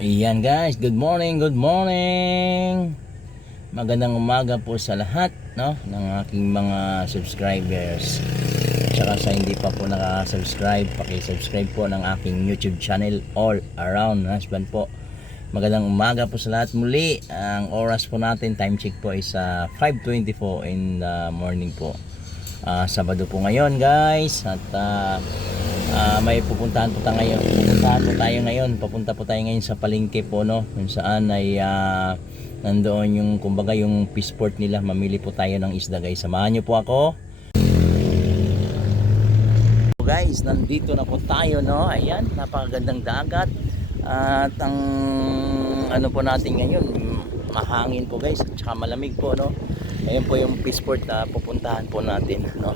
Ayan guys, good morning, good morning. Magandang umaga po sa lahat, no, ng aking mga subscribers. At saka sa hindi pa po nakaka-subscribe, paki-subscribe po ng aking YouTube channel, All Around Husband po. Magandang umaga po sa lahat muli. Ang oras po natin, time check po is 5:24 in the morning po. Sabado po ngayon guys, at may pupuntahan po tayo ngayon sa palengke po, no, kung saan ay nandoon yung kumbaga yung fish port nila. Mamili po tayo ng isda guys, samahan nyo po ako guys. Nandito na po tayo, no, ayan, napakagandang dagat at ang ano po natin ngayon, mahangin po guys at saka malamig po, no. Ayan po yung fish port na pupuntahan po natin, no,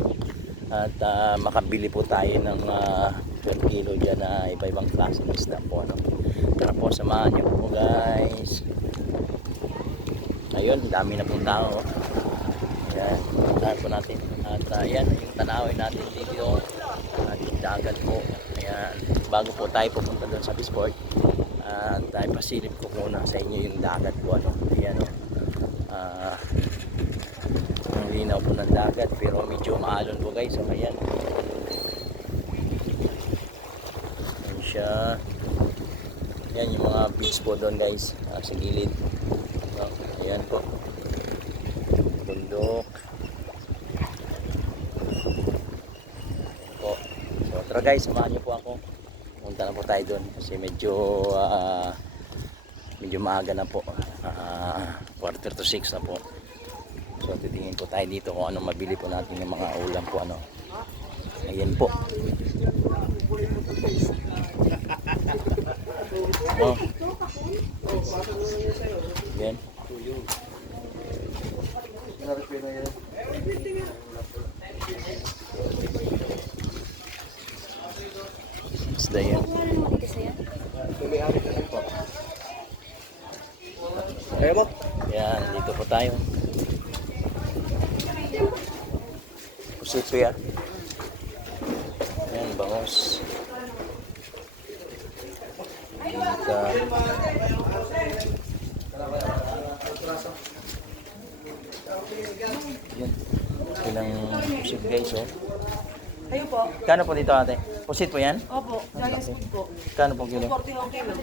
at makabili po tayo ng 12 kilo dyan na iba-ibang klase ng isda po, no. Tara po, samahan nyo po guys. Ayun, dami na pong tao, ayan, puntahan po natin at ayan yung tanawin natin dito at yung dagat po. Ayan, bago po tayo pupunta doon sa fish port, tayo pasilip ko muna sa inyo yung dagat po, ano. Ayan, no. Ang linaw po ng dagat pero medyo maalon po guys. So ayan, ayan siya. Ayan yung mga beach po doon guys, sa gilid, no? Ayan po, bundok po. So tara guys, samahan nyo po ako. Punta na po tayo doon kasi medyo maaga na po, 5:45 na po. So titingin po tayo dito kung anong mabili po natin yung mga ulam po, ano. Ayan po. Oh. Ayan. Isda yan. Ayan, dito po tayo. Pusito yan. Ayan, bangos. Dito. Ayan. Ilang pusit guys, oh. Kayo po? Kano po dito ate? Pusit po yan? Opo, Giants food po. Kano po kilo? 40 okay lang.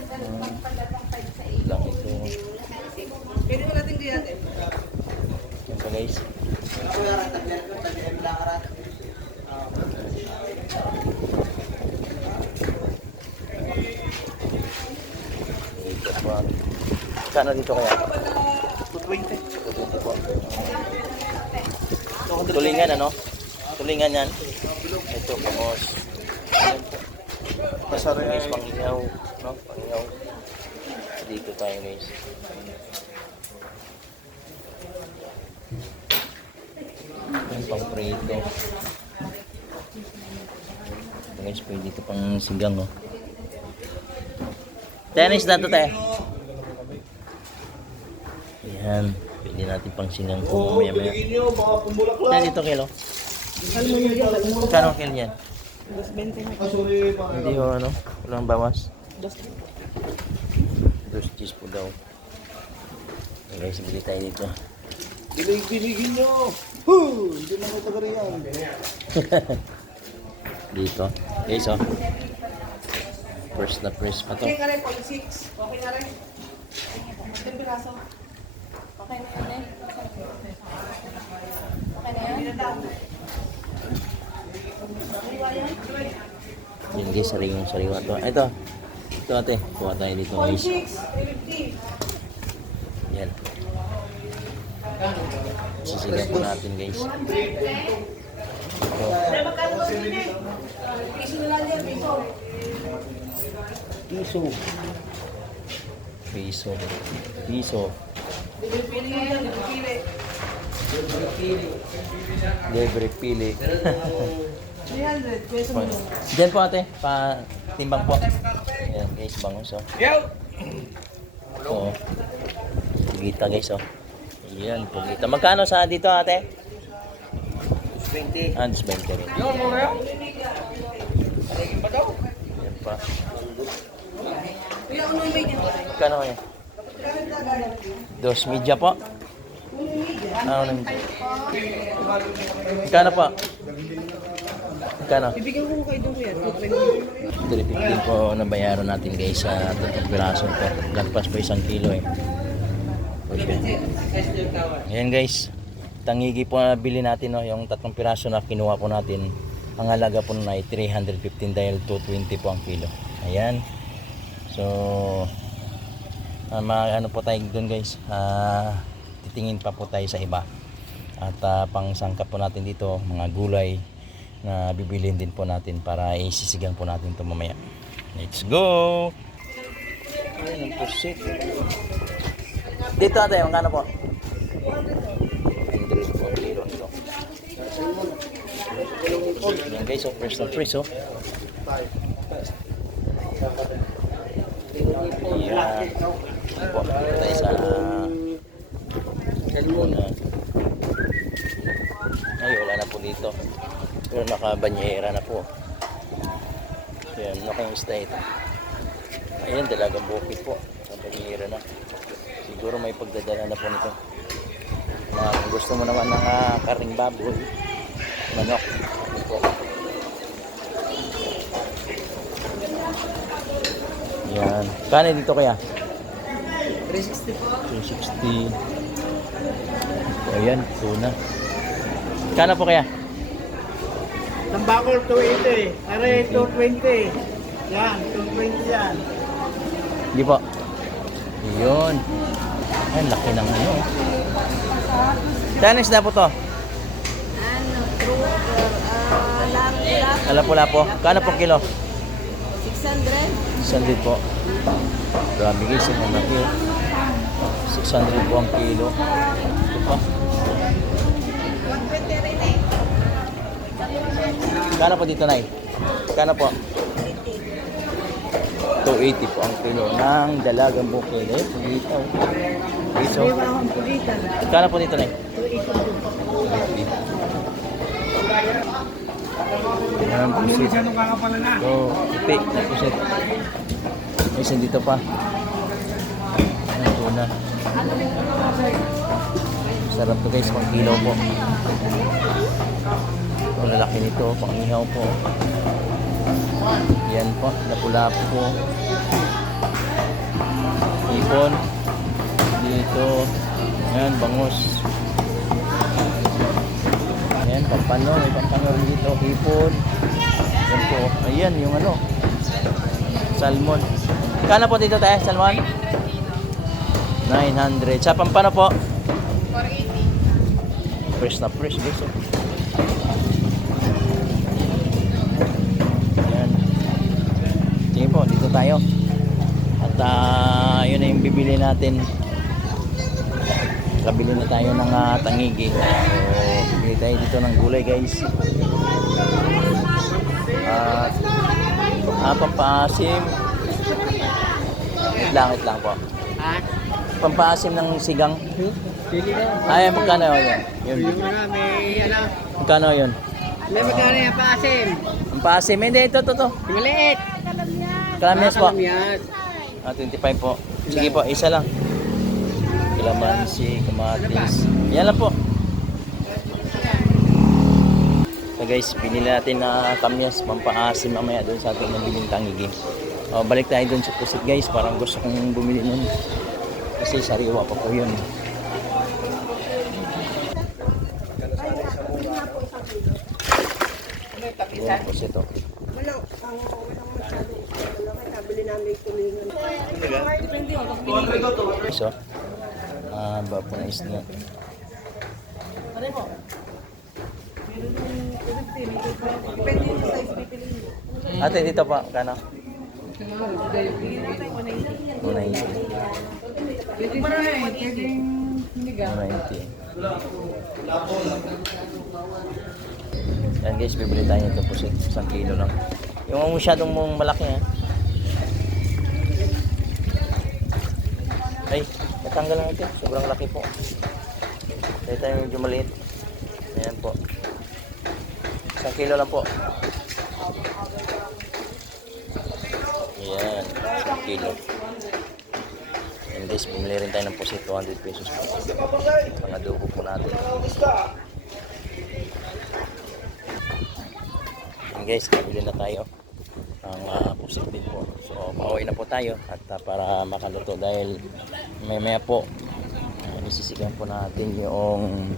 Lang ito. Pwede mo natin diyan eh. Yan po guys. Dito po. Kano dito kaya? 220. Dito po. Tulingan, ano? Tulingan yan. Ito, pangos. Ayan po. Masarap Guys, pangihaw, no? Pangihaw. Dito tayo guys. Yung pang prito. Guys, pwede dito pang sigang, oh. Tennis na to tayo. Ayan. Pwede natin pang sigang kung maya-maya. Ayan dito kilo. Kano kilo yan? 220 na. Hindi ho, ano? Walang bawas. 220. 2 cheese po daw. Okay, guys, bili tayo dito. Bilig-biligin nyo! Hindi na ito kariyan. Dito. Guys, oh. First na first pa to. Okay na rin, 0.6. Okay na rin. 10 piraso. Okay na yun eh. Okay na yun? Yan guys, sariwa to. Ito. Ito ate. Kuha tayo dito guys. 0.6, 50. Yan. Sisigaw po natin guys. Ito. Magkano ba din eh? Piso na lang yan, piso. Piso. Piso. Piso. Pili yun yan, pili. Libre pili. 300, peso mo. Diyan po ate. Timbang po. Ayan guys, bangus, oh. So, pugita guys, oh. Ayan, pugita. Magkano sa dito ate? 20. 20 rin. Yun, mo rin. Yan pa. Kuya, unang medium po. Kano kayo? Dos media po? Ano na media? Kano po? Kano? Bibigyan ko kayo doon kuya. 350 po nabayaran natin guys sa 3 piraso po. Lagpas po 1 kilo eh. Push yan. Ayan guys. Tangigi po na bili natin no, yung 3 piraso na kinuha po natin. Ang halaga po na ay 315 dahil 220 po ang kilo. Ayan. So ano po tayo doon guys. Titingin pa po tayo sa iba. At pang sangkap po natin dito mga gulay na bibilhin din po natin para isisigang po natin ito mamaya. Let's go! Ayan ang pusit. Dito ate, magkano po? 100 po kilo ito. Ayan guys, oh, fresh na fresh oh. Ayan. Po, dito tayo sa Luna. Ay, wala na po dito. Pero nakabanyera na po. Ayan, naka-stay. Ayan, dalagang bukid po. Nakabanyera na. Siguro may pagdadala na po nito. Kung gusto mo naman ng karing baboy, manok. Ito po. Ayan. Kano dito kaya? 360 po. 360. Ayan, tuna. Kano po kaya? Tambakol 280, are 220. Yan, 220 yan. Hindi po. Yun. Ay, laki ng ano. Danis na po to. Ano, trooper, lapo. Lapo-lapo. Kano po kilo? 600. 600 po. Grabe guys, ang laki. 600 po ang kilo. Ito pa. 120 rin eh. Kano po dito, Nay? Kano po? 280 po ang kilo ng dalagang bukid. Eh, pulita. Piso. May wala akong pulitan. Kano po dito, Nay? 280. 280. Ayan, pusit. Anong kakapala na? So, puti na pusit. May isa dito pa. Ayan, tuna. Sarap to guys, pang kilo po. Ang lalaki nito, pang ihaw po. Yan po, lapu-lapu po. Ipon. Dito. Yan, bangus. Yan, pampano. May pampano rin dito. Ipon. Yan po. Ayan, yung ano. Salmon. Kano po dito tayo, salmon? 900. Sa pampano po? 480. Fresh na fresh guys. Oh. Ayan. Sige po, dito tayo. At yun na yung bibili natin. Kabili na tayo ng tangigi. So, bibili tayo dito ng gulay guys. Pampasim. Langit lang po. Ha? Pampasim ng sigang. Pili na. Ay, magkano yun? Yun. Yung na, may ano. Magkano yun? May magkano yung paasim. Ang paasim. Hindi, ito. Yung maliit. Kalamyas po. Kalamyas. 25 po. Sige po, isa lang. Kalamansi, kamatis. Yan lang po. So guys, binili natin na kamyas, pampaasim mamaya doon sa ating nabiling tangigi. Balik tayo doon sa pusit guys, parang gusto kong bumili nun. Kasi sariwa pa po yun. Yan, pusit o. Wala, walang masyado. Wala kayo, nabili namin tulingan. So, ba po na isda. Ano mo? Depende yung size pipiliin mo. Ate, dito pa, kano? 190. 190. Yan guys, bibili tayo ito po 1 kilo lang. Yung masyadong mong malaki ha. Ay, natanggal lang ito. Sobrang laki po. Tayo tayo medyo maliit. Ayan po. 1 kilo lang po. Ayan, 1 kilo. And guys, bumili rin tayo ng pusit, 200 pesos po. Mga adobo po natin. And guys, nabili na tayo ang pusit din po. So, pauwi na po tayo at para makaluto dahil maya po nisisigan po natin yung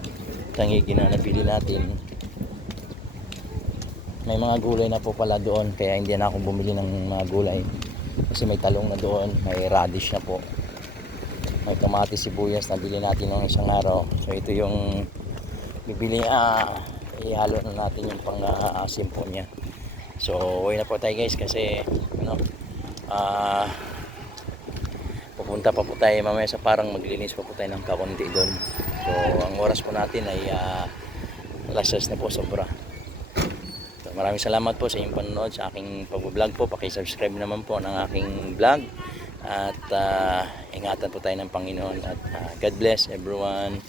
tangigi na nabili natin. May mga gulay na po pala doon kaya hindi na ako bumili ng mga gulay kasi may talong na doon, may radish na po, may kamatis, sibuyas na bili natin ng isang araw. So ito yung bibili, ihalo na natin yung pang-asim po niya. So uwi na po tayo guys kasi ano, pupunta pa po tayo mamaya sa parang maglinis pa po tayo ng kakunti doon. So ang oras po natin ay alas 6 na po sobra. So, maraming salamat po sa inyong panonood sa aking pag-vlog po. Paki-subscribe naman po ng aking vlog at ingatan po tayo ng Panginoon at God bless everyone.